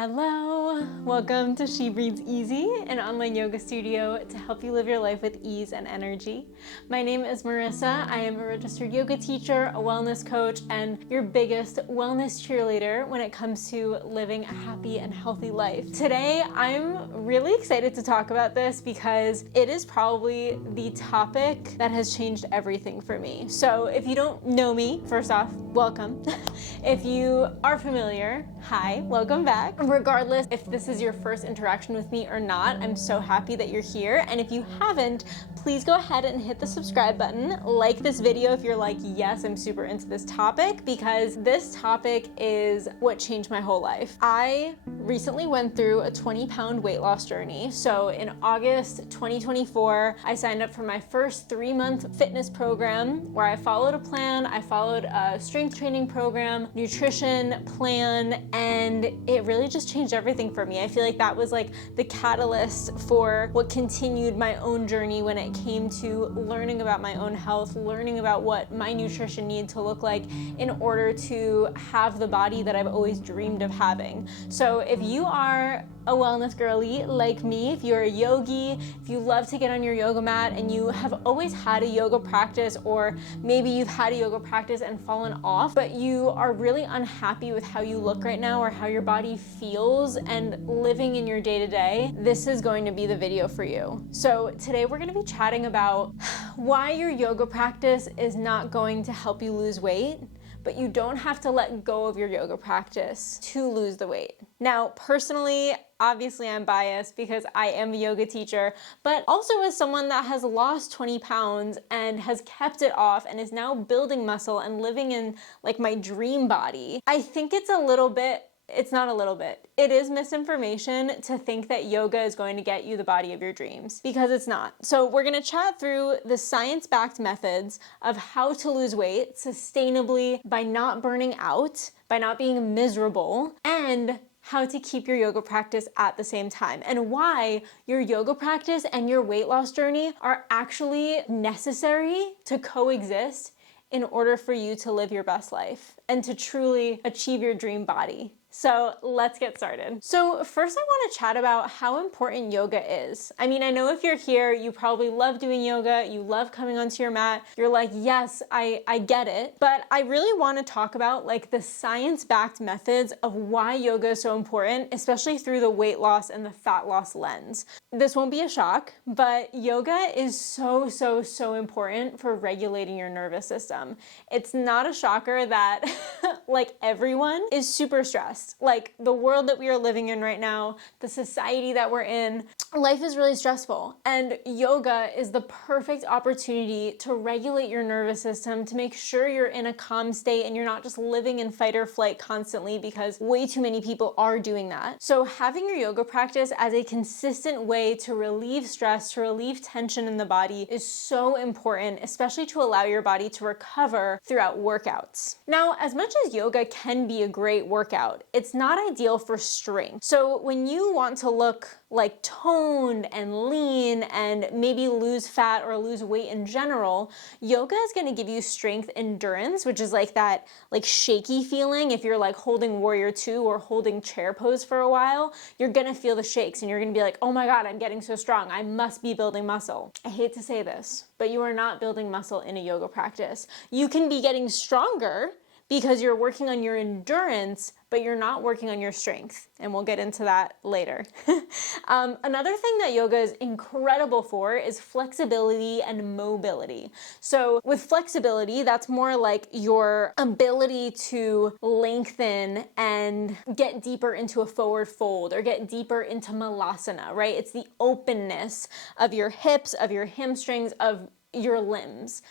Hello! Welcome to She Breathes Easy, an online yoga studio to help you live your life with ease and energy. My name is Marissa. I am a registered yoga teacher, a wellness coach, and your biggest wellness cheerleader when it comes to living a happy and healthy life. Today, I'm really excited to talk about this because it is probably the topic that has changed everything for me. So if you don't know me, first off, welcome. If you are familiar, hi, welcome back. Regardless if this is your first interaction with me or not, I'm so happy that you're here. And if you haven't, please go ahead and hit the subscribe button. Like this video if you're like, yes, I'm super into this topic, because this topic is what changed my whole life. I recently went through a 20-pound weight loss journey. So in August 2024, I signed up for my first 3-month fitness program where I followed a plan. I followed a strength training program, nutrition plan, and it really just changed everything for me. I feel like that was like the catalyst for what continued my own journey when it came to learning about my own health, learning about what my nutrition needed to look like in order to have the body that I've always dreamed of having. So if you are a wellness girly like me, if you're a yogi, if you love to get on your yoga mat and you have always had a yoga practice, or maybe you've had a yoga practice and fallen off, but you are really unhappy with how you look right now or how your body feels and living in your day-to-day, this is going to be the video for you. So today we're going to be chatting about why your yoga practice is not going to help you lose weight, but you don't have to let go of your yoga practice to lose the weight. Now, personally, obviously I'm biased because I am a yoga teacher, but also as someone that has lost 20 pounds and has kept it off and is now building muscle and living in like my dream body, I think it's not a little bit. It is misinformation to think that yoga is going to get you the body of your dreams, because it's not. So we're gonna chat through the science-backed methods of how to lose weight sustainably by not burning out, by not being miserable, and how to keep your yoga practice at the same time, and why your yoga practice and your weight loss journey are actually necessary to coexist in order for you to live your best life and to truly achieve your dream body. So let's get started. So first I want to chat about how important yoga is. I mean, I know if you're here, you probably love doing yoga, you love coming onto your mat, you're like, yes, I get it. But I really want to talk about like the science-backed methods of why yoga is so important, especially through the weight loss and the fat loss lens. This won't be a shock, but yoga is so important for regulating your nervous system. It's not a shocker that like everyone is super stressed. Like the world that we are living in right now, the society that we're in, life is really stressful. And yoga is the perfect opportunity to regulate your nervous system, to make sure you're in a calm state and you're not just living in fight or flight constantly, because way too many people are doing that. So having your yoga practice as a consistent way to relieve stress, to relieve tension in the body is so important, especially to allow your body to recover throughout workouts. Now, as much as yoga can be a great workout, it's not ideal for strength. So when you want to look like toned and lean and maybe lose fat or lose weight in general, yoga is going to give you strength endurance, which is like that like shaky feeling. If you're like holding warrior 2 or holding chair pose for a while, you're going to feel the shakes and you're going to be like, oh my God, I'm getting so strong. I must be building muscle. I hate to say this, but you are not building muscle in a yoga practice. You can be getting stronger because you're working on your endurance, but you're not working on your strength. And we'll get into that later. Another thing that yoga is incredible for is flexibility and mobility. So with flexibility, that's more like your ability to lengthen and get deeper into a forward fold or get deeper into malasana, right? It's the openness of your hips, of your hamstrings, of your limbs.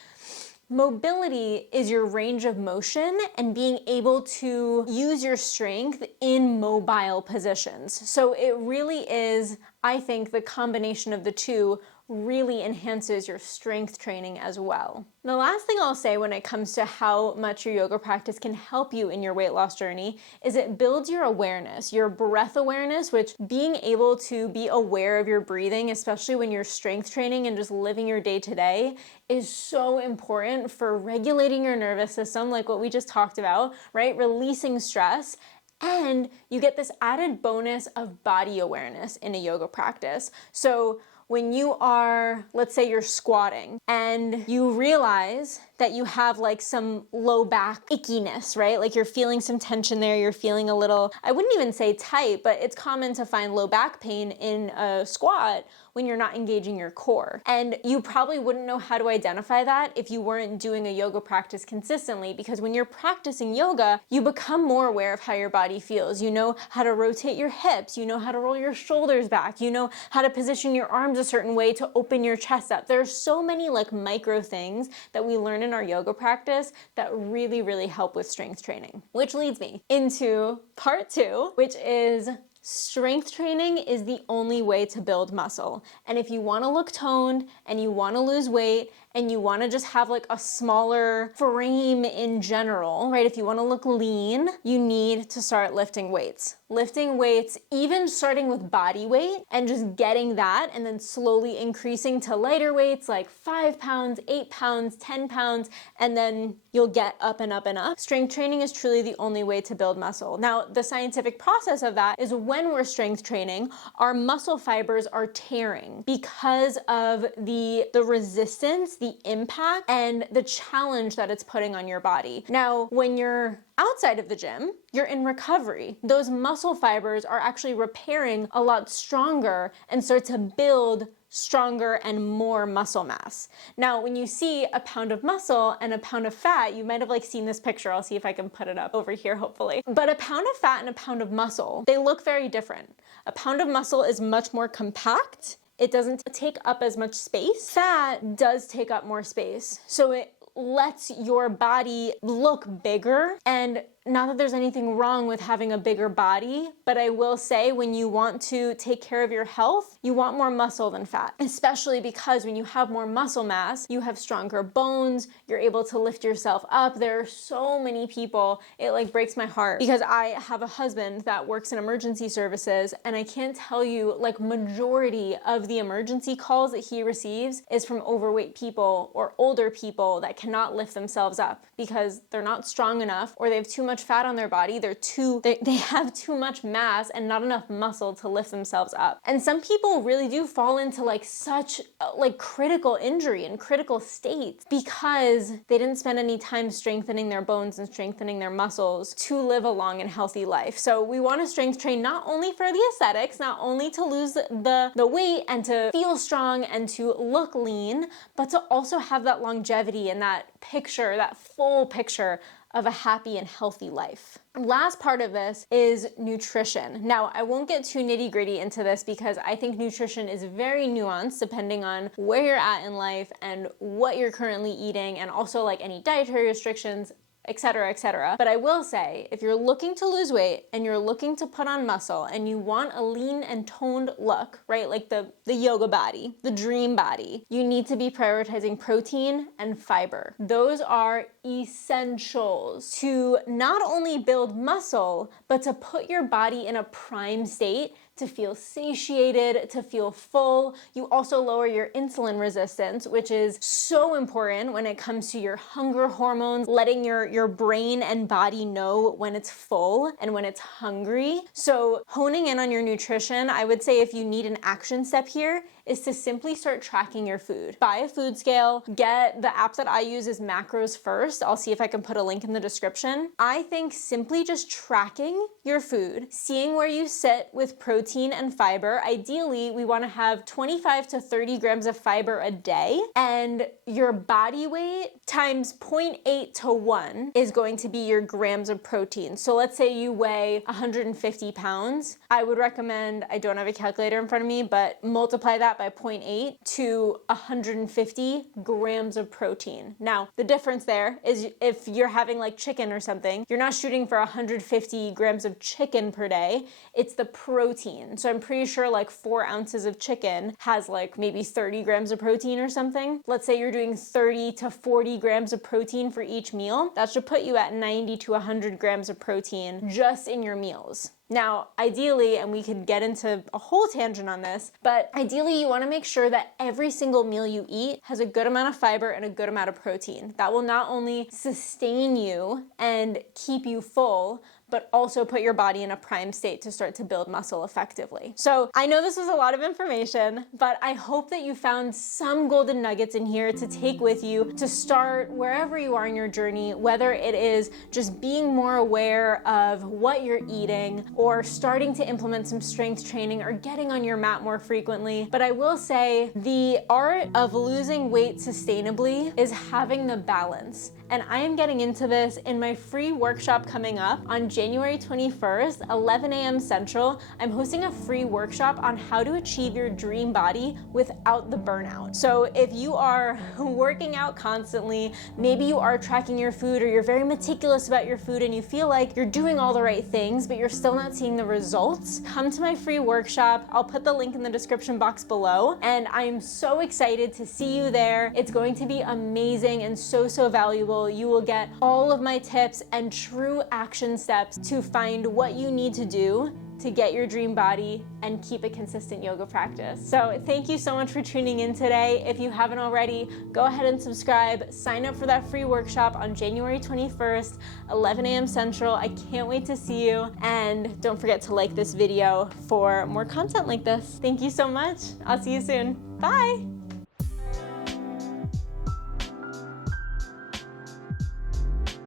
Mobility is your range of motion and being able to use your strength in mobile positions. So it really is, I think, the combination of the two really enhances your strength training as well. The last thing I'll say when it comes to how much your yoga practice can help you in your weight loss journey is it builds your awareness, your breath awareness, which being able to be aware of your breathing, especially when you're strength training and just living your day-to-day, is so important for regulating your nervous system, like what we just talked about, right? Releasing stress And you get this added bonus of body awareness in a yoga practice. So when you are, let's say you're squatting and you realize that you have like some low back ickiness, right? Like you're feeling some tension there, you're feeling a little, I wouldn't even say tight, but it's common to find low back pain in a squat when you're not engaging your core. And you probably wouldn't know how to identify that if you weren't doing a yoga practice consistently, because when you're practicing yoga, you become more aware of how your body feels. You know how to rotate your hips, you know how to roll your shoulders back, you know how to position your arms a certain way to open your chest up. There's so many like micro things that we learn in our yoga practice that really, really help with strength training. Which leads me into part 2, which is strength training is the only way to build muscle. And if you want to look toned and you want to lose weight and you want to just have like a smaller frame in general, right? If you want to look lean, you need to start lifting weights. Lifting weights, even starting with body weight and just getting that and then slowly increasing to lighter weights like 5 pounds, 8 pounds, 10 pounds, and then you'll get up and up and up. Strength training is truly the only way to build muscle. Now, the scientific process of that is when we're strength training, our muscle fibers are tearing because of the resistance, the impact, and the challenge that it's putting on your body. Now, when you're outside of the gym, you're in recovery. Those muscle fibers are actually repairing a lot stronger and start to build stronger and more muscle mass. Now, when you see a pound of muscle and a pound of fat, you might have like seen this picture. I'll see if I can put it up over here, hopefully. But a pound of fat and a pound of muscle, they look very different. A pound of muscle is much more compact. It doesn't take up as much space. Fat does take up more space. So it lets your body look bigger. And not that there's anything wrong with having a bigger body, but I will say when you want to take care of your health, you want more muscle than fat, especially because when you have more muscle mass, you have stronger bones, you're able to lift yourself up. There are so many people, it like breaks my heart because I have a husband that works in emergency services, and I can't tell you, like majority of the emergency calls that he receives is from overweight people or older people that cannot lift themselves up because they're not strong enough or they have too much fat on their body, they have too much mass and not enough muscle to lift themselves up. And some people really do fall into like such like critical injury and critical states because they didn't spend any time strengthening their bones and strengthening their muscles to live a long and healthy life. So we want to strength train not only for the aesthetics, not only to lose the weight and to feel strong and to look lean, but to also have that longevity and that picture, that full picture of a happy and healthy life. Last part of this is nutrition. Now, I won't get too nitty-gritty into this because I think nutrition is very nuanced depending on where you're at in life and what you're currently eating, and also like any dietary restrictions, etc., etc. But I will say, if you're looking to lose weight and you're looking to put on muscle and you want a lean and toned look, right, like the yoga body, the dream body, you need to be prioritizing protein and fiber. Those are essentials to not only build muscle, but to put your body in a prime state to feel satiated, to feel full. You also lower your insulin resistance, which is so important when it comes to your hunger hormones, letting your brain and body know when it's full and when it's hungry. So honing in on your nutrition, I would say if you need an action step here, is to simply start tracking your food. Buy a food scale, get the app that I use is Macros First. I'll see if I can put a link in the description. I think simply just tracking your food, seeing where you sit with protein and fiber. Ideally, we want to have 25 to 30 grams of fiber a day, and your body weight times 0.8 to 1 is going to be your grams of protein. So let's say you weigh 150 pounds. I would recommend, I don't have a calculator in front of me, but multiply that by 0.8 to 150 grams of protein. Now, the difference there is if you're having like chicken or something, you're not shooting for 150 grams of chicken per day, it's the protein. So I'm pretty sure like 4 ounces of chicken has like maybe 30 grams of protein or something. Let's say you're doing 30 to 40 grams of protein for each meal. That should put you at 90 to 100 grams of protein just in your meals. Now, ideally, and we could get into a whole tangent on this, but ideally you want to make sure that every single meal you eat has a good amount of fiber and a good amount of protein. That will not only sustain you and keep you full, but also put your body in a prime state to start to build muscle effectively. So I know this was a lot of information, but I hope that you found some golden nuggets in here to take with you to start wherever you are in your journey, whether it is just being more aware of what you're eating or starting to implement some strength training or getting on your mat more frequently. But I will say the art of losing weight sustainably is having the balance. And I am getting into this in my free workshop coming up on January 21st, 11 a.m. Central. I'm hosting a free workshop on how to achieve your dream body without the burnout. So if you are working out constantly, maybe you are tracking your food or you're very meticulous about your food and you feel like you're doing all the right things, but you're still not seeing the results, come to my free workshop. I'll put the link in the description box below. And I'm so excited to see you there. It's going to be amazing and so valuable. You will get all of my tips and true action steps to find what you need to do to get your dream body and keep a consistent yoga practice. So thank you so much for tuning in today. If you haven't already, go ahead and subscribe. Sign up for that free workshop on January 21st, 11 a.m. Central. I can't wait to see you. And don't forget to like this video for more content like this. Thank you so much. I'll see you soon. Bye.